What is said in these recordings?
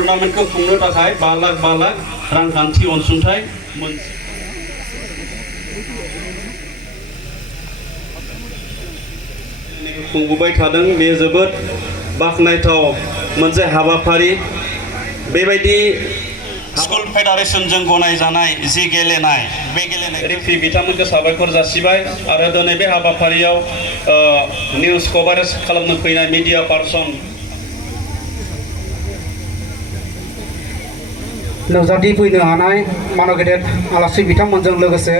टुर्नामेन्टखौ खुंनो थाखाय 5 लाख रांखान्थि अनसुंथाइ खुंबोबाय थादों। बे जोबोद बाखनायथाव मोनसे हाबाफारि। बेबायदि स्कुल फेडारेशनजों गनायजानाय जि गेलेनाय बे गेलेनाय रेफारि बिथांमोनखौ साबायखर जासिबाय आरो दिनै बे हाबाफारियाव निउज कभारेज खालामनो फैनाय मिडिया पार्सन नुजाथि फैनो हानाय मानव गेदेर आलासि बिथांमोनजों लोगोसे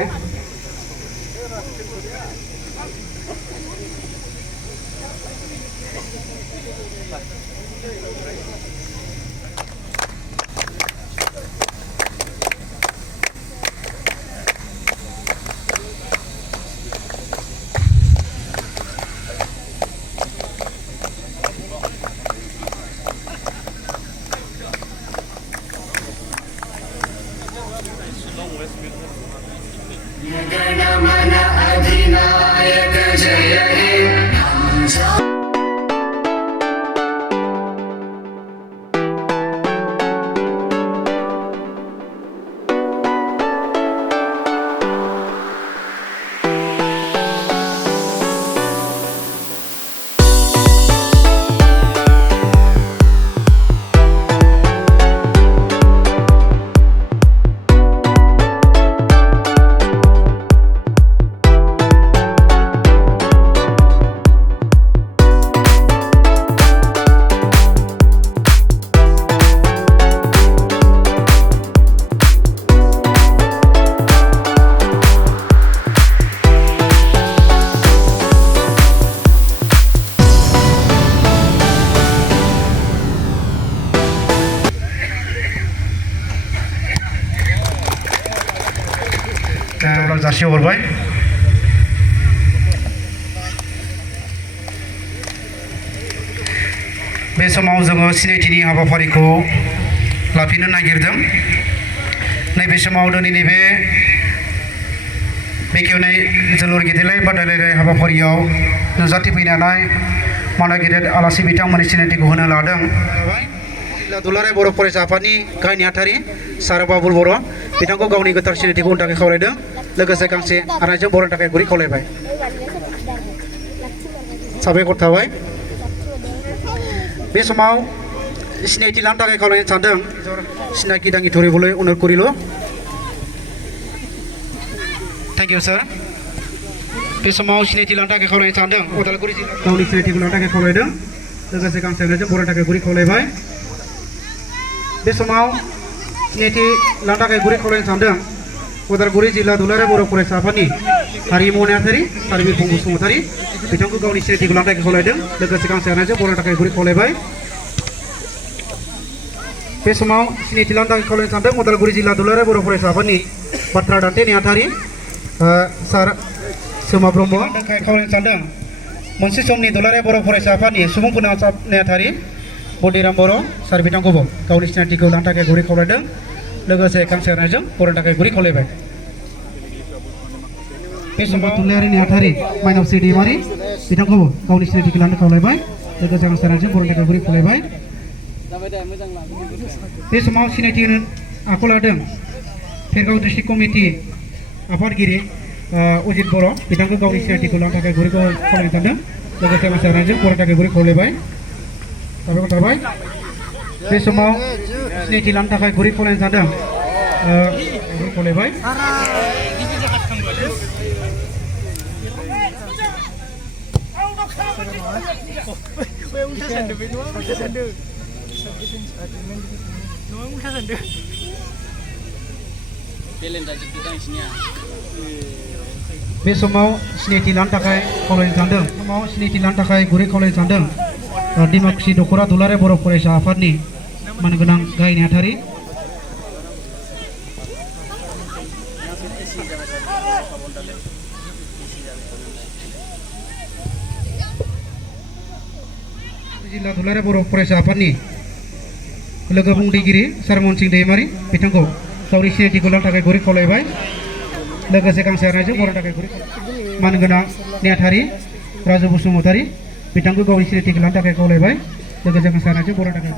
अधिनायक जय हे जासि हरबाय। बे समाव जोङो सिनायथिनि हाबाफारिखौ लाफिननो नागिरदों। नैबे समाव दिनैनि बे बेखेवनाय जोलुर गेलेनाय बादायलायनाय हाबाफारियाव नुजाथि फैनाय मानव गेदेर आलासि बिथांमोननि सिनायथिखौ होनो लादों। दुलाराय बर' फरायसा आफादनि गाहाय नेहाथारि सार बाबुल बर' बिथांखौ गावनि गोथार सिनायथिखौ होनो थाखाय खावलायदों। लोगोसे गांसे आर'नाइजों बर'नि थाखाय गुरै खावलायबाय। साबायखर थाबाय। बे समाव सिनायथि लानो थाखाय खावलायनो सानदों सिनाखि दांगि धरिবলৈ अनुरोध करिल। Thank you sir. बे समाव सिनायथि लानो थाखाय खावलायनो सानदों उदालगुरि जिल्ला गावनि सिनायथिखौ लानो थाखाय खावलायदों। लोगोसे गांसे आर'नाइजों बर'नि थाखाय गुरै खावलायबाय। बे समाव सिनायथि लानो थाखाय गुरै खावलायनो सानदों उदालगुरि जिल्ला दुलाराय बर' फरायसा आफादनि हारिमु नेहाथारि सारबिर बसुमतारी बिथांखौ गावनि सिनायथिखौ लानो थाखाय खावलायदों। लोगोसे गांसे आर'नाइजों बर'नि थाखाय गुरै खावलायबाय। बे समाव सिनायथि लानो थाखाय खावलायनो सानदों उदालगुरि जिल्ला दुलाराय बर' फरायसा आफादनि बाथ्रा दान्थे नेहाथारि सार सोमा ब्रह्म थाखाय खावलायनो सानदों मोनसे समनि दुलाराय बर' फरायसा आफादनि सुबुं फोनांजाब नेहाथारि बदिराम बर' सार बिथांखौबो गावनि सिनायथिखौ लानो थाखाय गुरै खावलायदों। लोगोसे गांसे आर'नाइजों बर'नि थाखाय गुरै खावलायबाय। बे समाव थुनलाइयारि नेहाथारि माइनावस्रि दैमारि बिथांखौबो गावनि सिनायथिखौ लानो खावलायबाय। लोगोसे गांसे आर'नाइजों बर'नि थाखाय गुरै खावलायबाय। बे समाव सिनायथि होनो आखायाव लादों फेरगाव डिस्ट्रिक्ट कमिटि आफादगिरि अजित बर' बिथांखौ गावनि सिनायथिखौ लानो थाखाय गुरै खावलायनो सानदों। लोगोसे गांसे आर'नाइजों बर'नि थाखाय गुरै खावलायबाय। साबायखर थाबाय। बे समाव सिनायथि लानो थाखाय गुरै खावलायनो सानदों गुरै खावलायबाय। बे समाव सिनायथि लानो थाखाय खावलायनो सानदों समाव सिनायथि लानो थाखाय गुरै खावलायनो सानदों डिमाकुसि दख'रा दुलाराय बर' फरायसा आफादनि मानगोनां गाहाय नेहाथारि जिल्ला दुलाराय बर' फरायसा आफादनि लोगो बुंथिगिरि सारमन सिं दैमारि बिथांखौ गावनि सिनायथिखौ लानो थाखाय गुरै खावलायबाय। लोगोसे गांसे आर'नाइजों बर'नि थाखाय गुरै मानगोनां नेहाथारि राजु बसुमतारी बिथांखौ गावनि सिनायथिखौ लानो थाखाय खावलायबाय। लोगोसे गांसे आर'नाइजों बर'नि थाखाय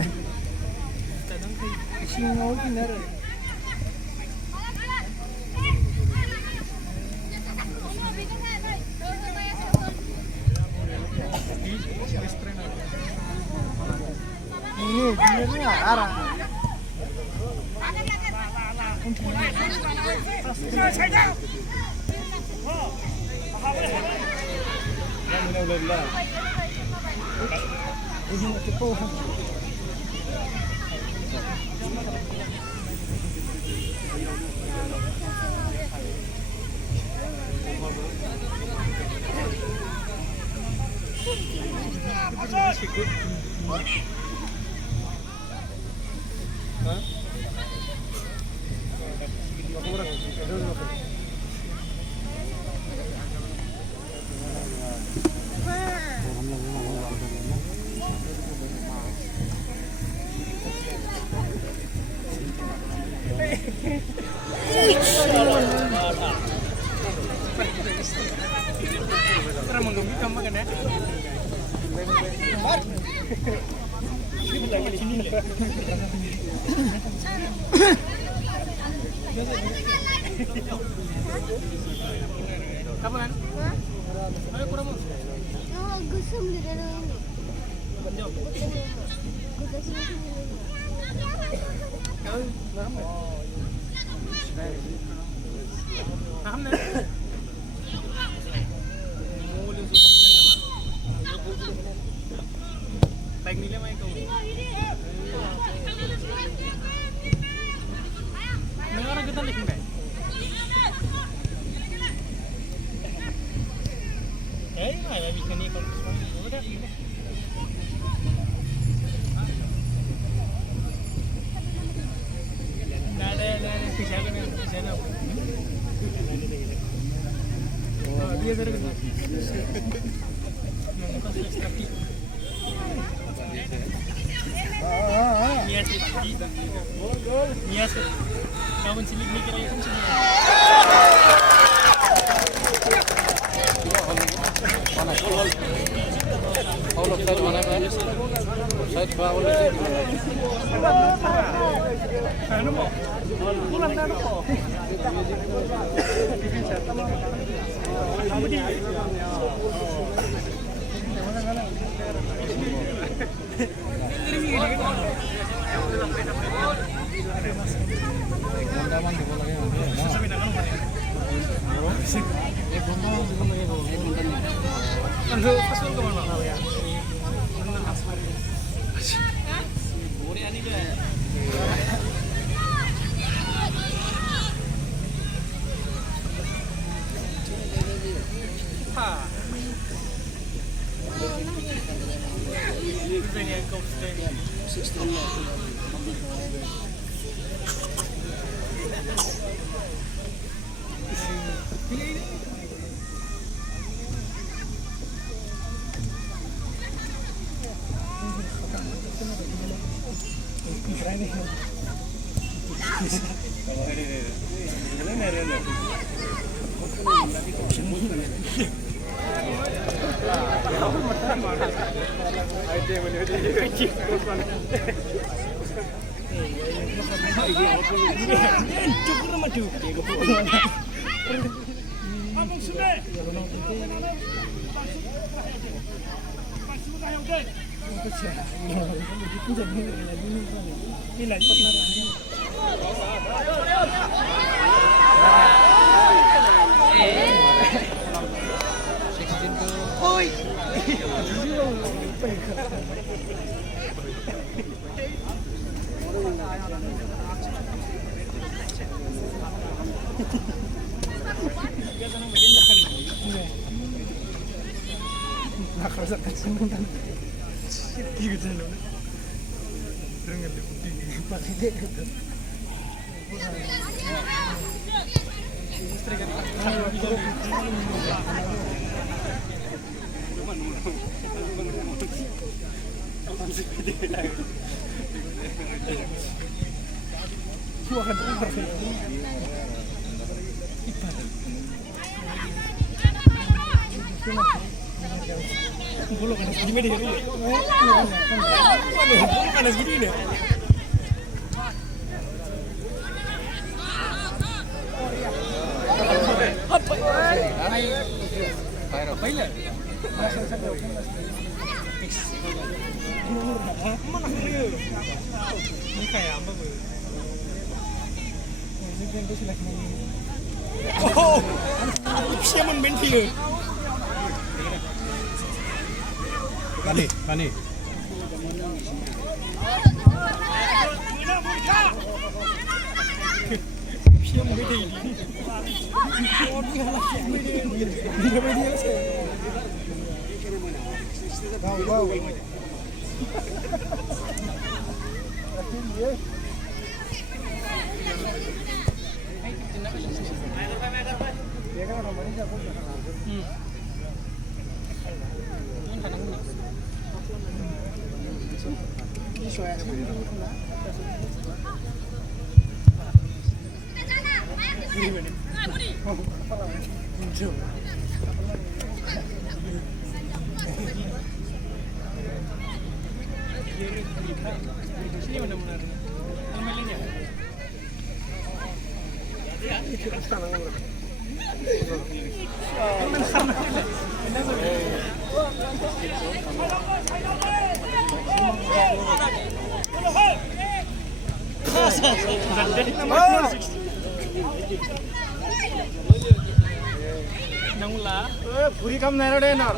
पूरी कम नहीं रहे ना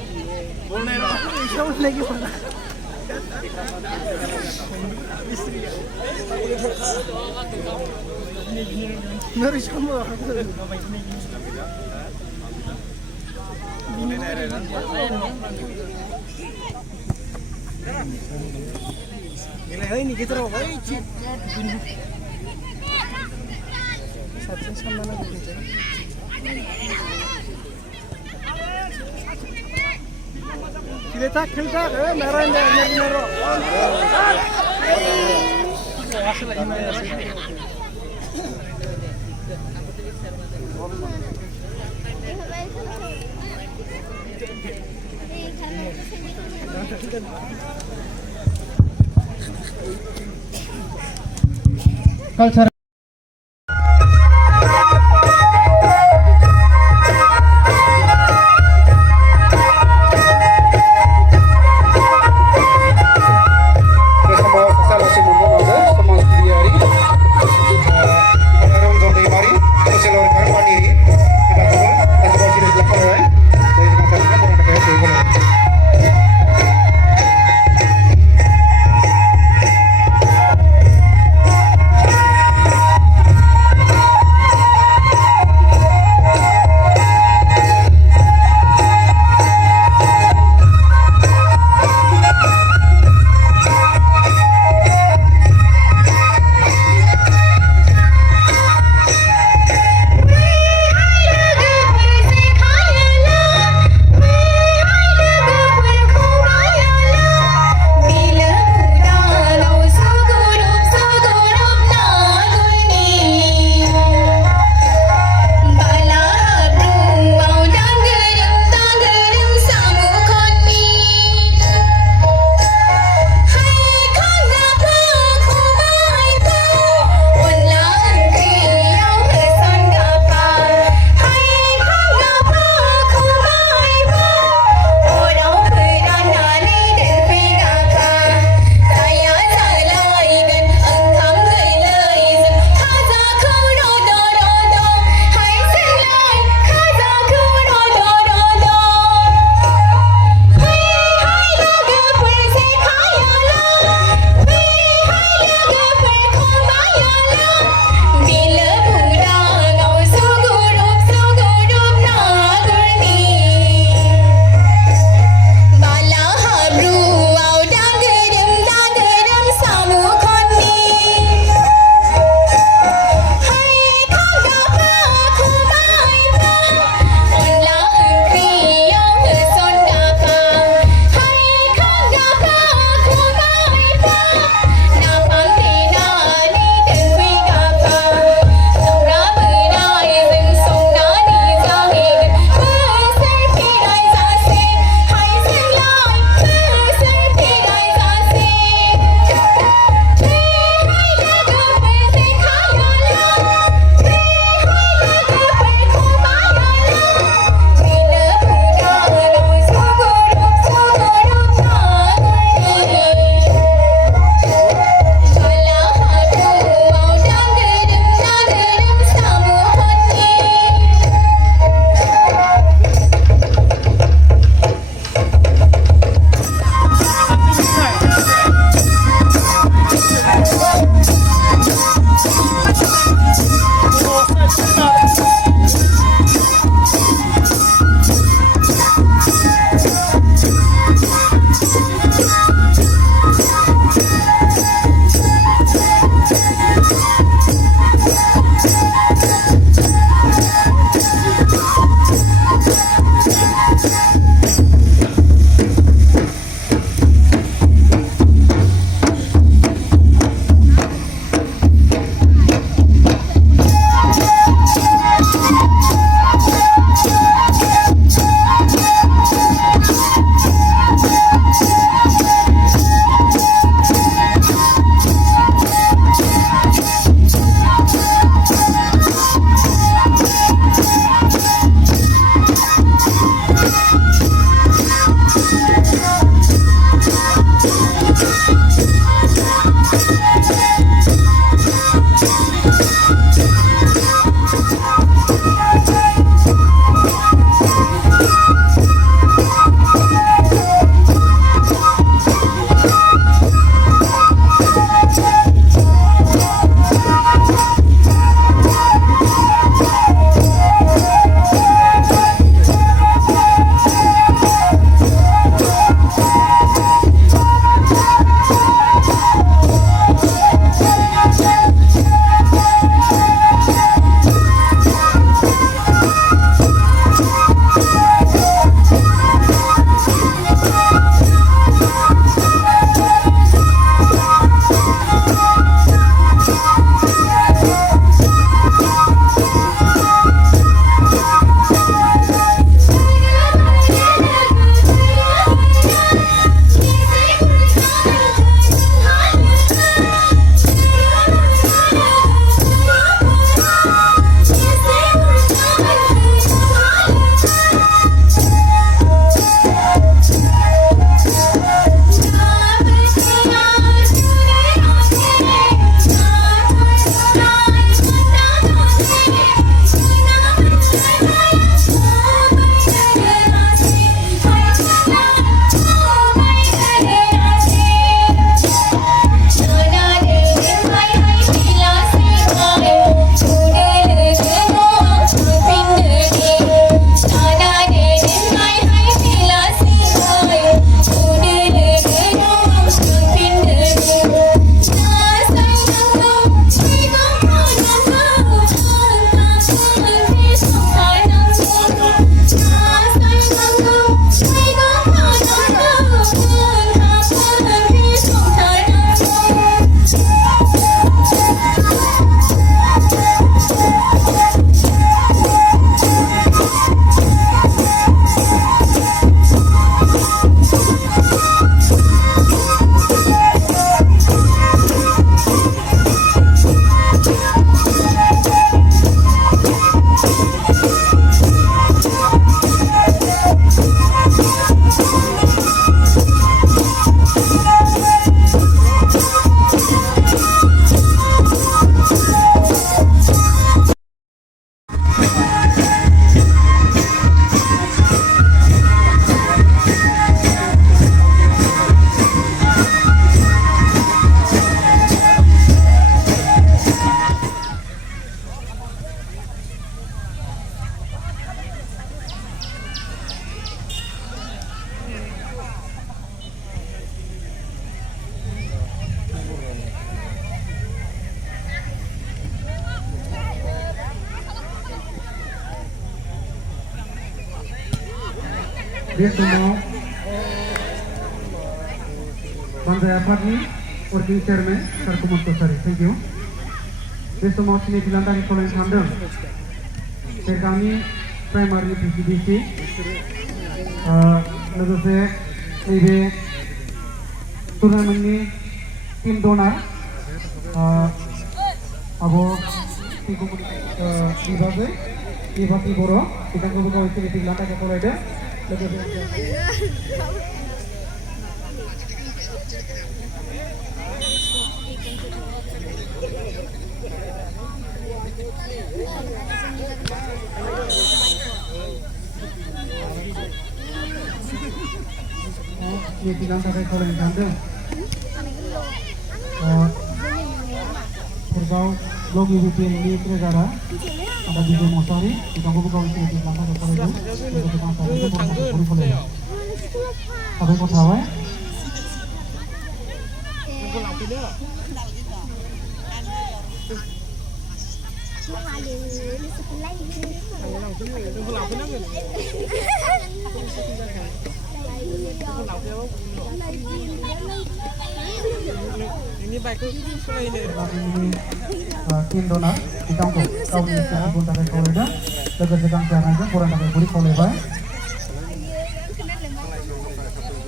बोल नहीं रहा मेरे ini kita loh, kita merah merah. Culture. बे समाव बांद्राय आफादनि वर्किं चेयारमेन सार कुमार कसारि थैंक यू बे समाव सिनायथि लानो थाखाय खावलायनो सानदों सेरगांनि प्राइमारि पिसिडिसि लोगोसे नैबे टुर्नामेन्टनि टीम डनार आब' बिबाजै बिभाति बर' बिथांखौबो गावनि सिनायथि लानो थाखाय खावलायदों लोगोसे सिनायथि लानो थाखाय खावलायनो सानदों फुरगाव ब्लक इउपिएलनि ट्रेजारार आदा बिजय मसाहारि बिथांखौबो गावनि सिनायथि लानो थाखाय खावलायदों लोगोसे काउन्सिलरखौ बर' थाखोखौ खावलायदों साबायखर थाबाय ini baikku selain टीम डनार बिथांखौ गावनि सिनायथिखौ थाखाय खावलायदों लोगोसे गांसे आर'नाइजों बर' थाखाय गुरि खावलायबाय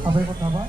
साबायखर थाबाय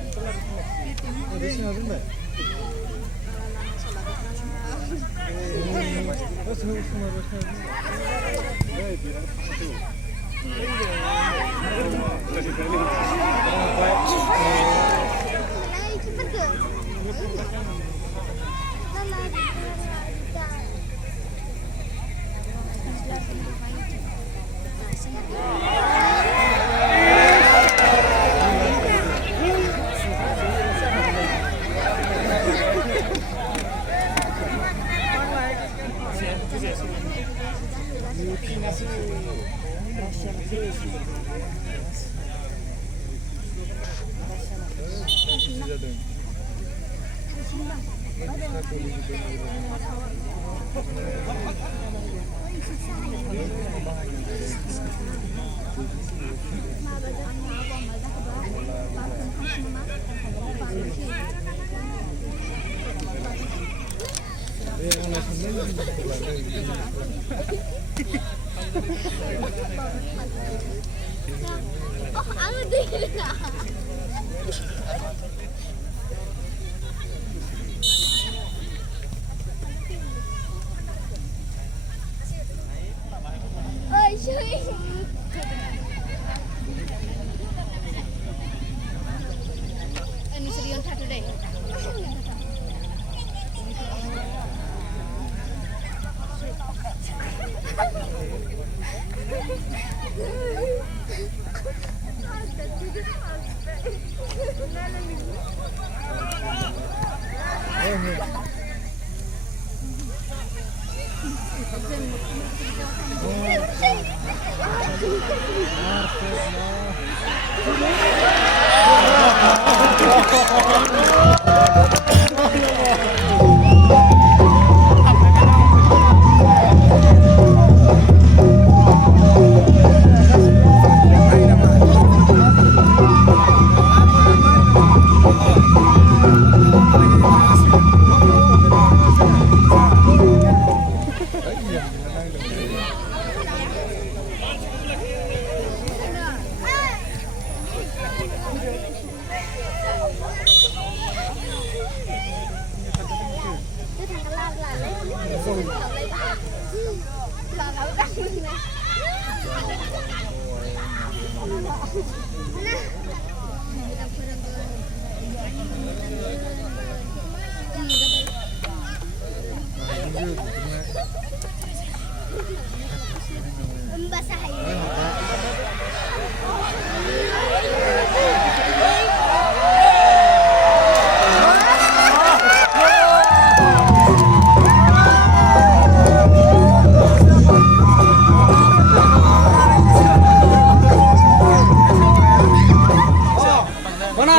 Ini serius satu deh.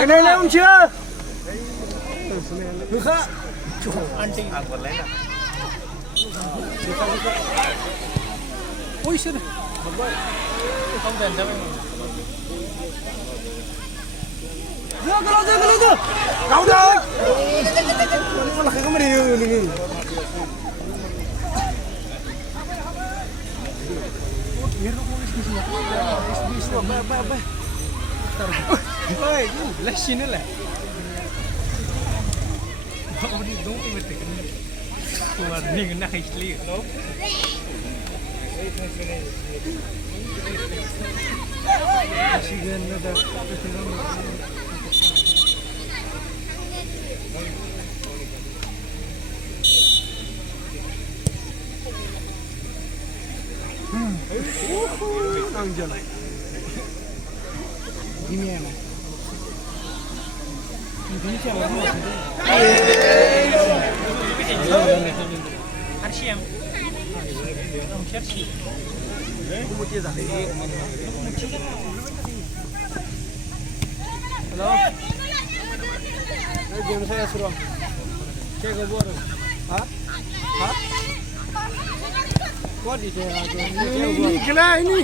Này này ông chưa? Được không? Anh chị ăn còn lấy nè. Ôi shit. Không đền cho em. Kau dah. Malah kamu dia ni. Oi, lah sini lah. Kau ni dong ni betul. Kau ni kena isli, no? Sigan ada. Ang jalan. Ini mana? Ini siapa? Arsyam. Arsyam. Kemudian dah. Halo. Jom saya suruh. Cek kabur. Hah? Hah? Kau di sana. Ini kelah ini.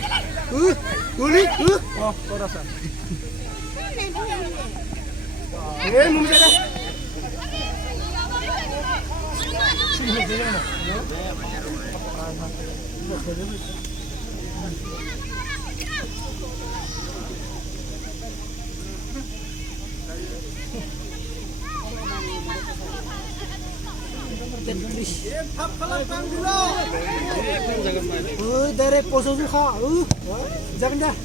Guli. Oh, kau rasa. Mummy dah. Sini jalan. Dari posisi kah? Jangan dah.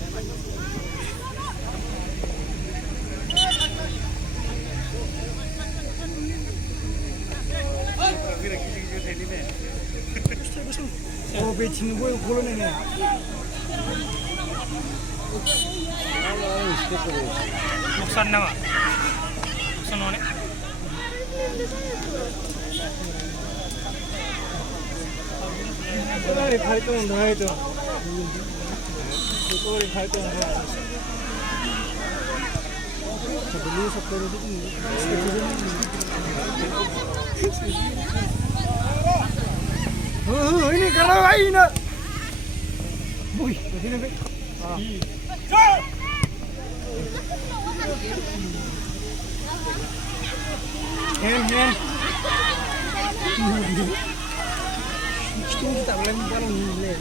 Oh, becin gue kolon ni. Nuksan nama. Nuksan mana? Sorry, fight on the way to. Sorry, fight on the way. Beli sepuluh ini. Ini kalau lain nak. Boy, begini be. Hen. Kita tak boleh makan ni.